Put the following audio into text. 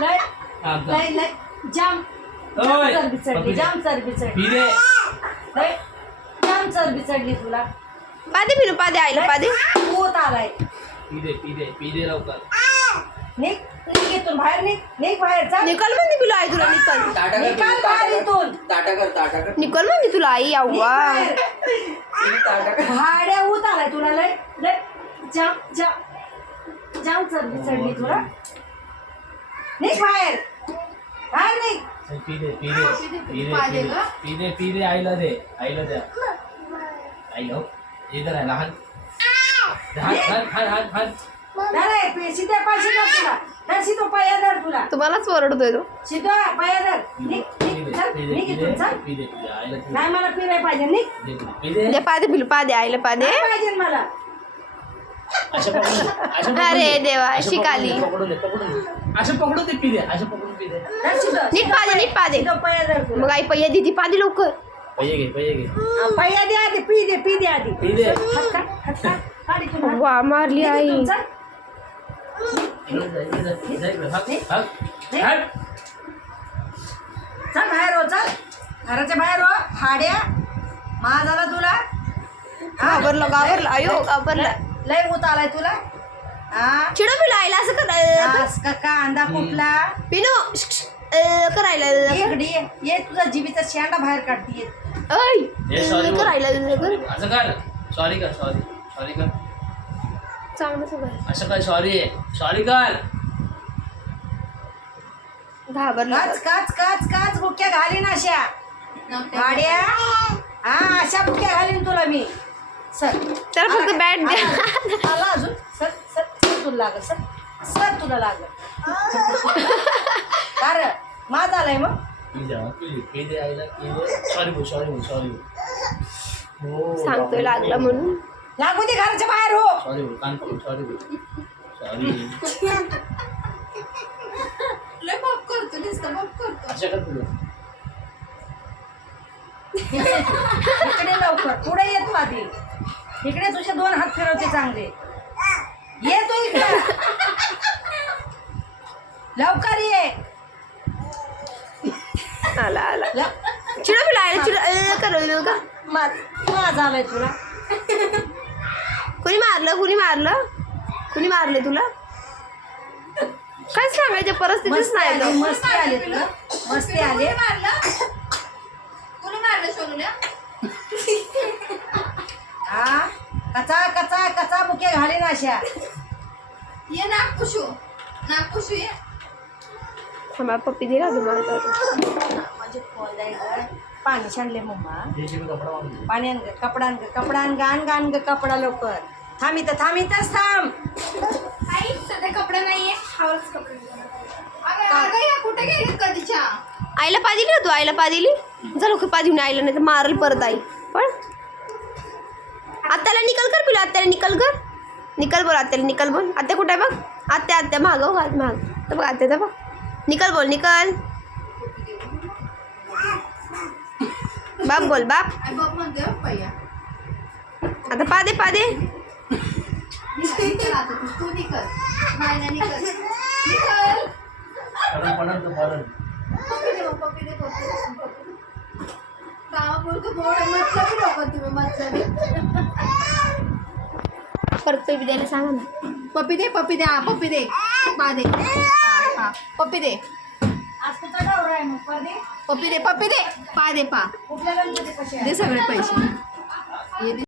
लय लय लय जाम चरबी चढली जाम चरबी चढली लय जाम चरबी चढली तुला पादे पिनू पादे आईला पादे पोत आलाय पी दे लवकर निघ निघ इथून बाहेर निघ बाहेर जा निकल म्हणते पिलू आई तुला निकल निघाल बाहेर इथून ताटा कर निकल म्हणते तुला आई अव्वा भाड्या होत आलाय तुला लय लय जाम जाम जाम चरबी चढली तुला निघ बाहेर बाहेर निघ पी दे आईला दे आईला इधर आहे लहान हान नाही सीधा पाशी धर तुला धर सीधो पाया धर तुला तुम्हालाच ओरडतोय तो सीधो पाया धर निघ इथून चल नाही मला फिरायला पाहिजे निघ दे पादे पिलू पादे आईला पादे नाही पाहिजे मला अरे देवा शिकाली असं पकडून दे पी दे धर सीधो नीट पादे सीधो पाया धर तुला मग आई पय्या दिदी पादे लवकर पहिले घे पाया दे आधी पी दे आधी हात काढ इथून हात. वा मारली आई इथून चल. चल बाहेर हो चल घराच्या बाहेर हो हाड्या मा झाला तुला गावरलं आयो गावरला लय होत आलाय तुला हा चिडो पिलू आईला असं कर आज का कांदा कुठला पिनू करायला इकडे ये तुझा जिबीचा शेंडा बाहेर काढतीये ऐ करायला असं कर सॉरी कर चांगलं सगळं असं काय सॉरी कर घाबरला काच बुक्या घालीन अशा गाड्या हा अशा बुक्या घालीन तुला मी सर तर फक्त बॅट द्या आला अजून सर तुला लागल सर तुला लागल कार माझ आलाय मग पी दे आईला सॉरी सांगतोय लागला म्हणून लागू दे घराच्या बाहेर हो सॉरी अशा कर तुला इकडे लवकर पुढे ये तू आधी इकडे तुझे 2 हात फिरवते चांगले ये तू इकडे लवकर ये आला चिडो पिलू आईला चिडो कर का माझा आलाय तुला कुणी मारले तुला काय सांगायच्या परिस्थितीच नाही मस्ती आले तुला मस्ती आले हा कचा बुके घाले ना अशा ये नागपुशू ये हमारा पप्पी दे रहा तुम्हाला म्हणजे पाणी सांडले मम्मा पाणी आण ग कपडा आण ग कपडा लवकर थांबीतच थांब आई सध्या कपडे नाहीये हावरच कपडे अगं या कुठे गेली कधीच्या आईला पा दिली तू आईला पा दिली जा लवकर पा देऊन आईला नाही तर मारल परत आई पण आत्याला निकल कर पिला आत्याला निकल बोल आत्याला निकल बोल आत्या कुठे आहे बघ आत्या माग तर बघ आत्या तर बघ निकल बोल निकल बाप बोल बाप आई बाप म्हणते पय्या आता पा दे निकल आता तू निकल मायना निकल पप्पी दे कामापुरतं बोर्ड मतलब लोक तुम्ही मतलब करतोय बी द्यायला सांगा ना पप्पी दे पा दे हा पप्पी दे आज तुझा डवरा आहे मग पप्पी दे पा दे पा कुठल्या गणपती कसे दे सगळे पैसे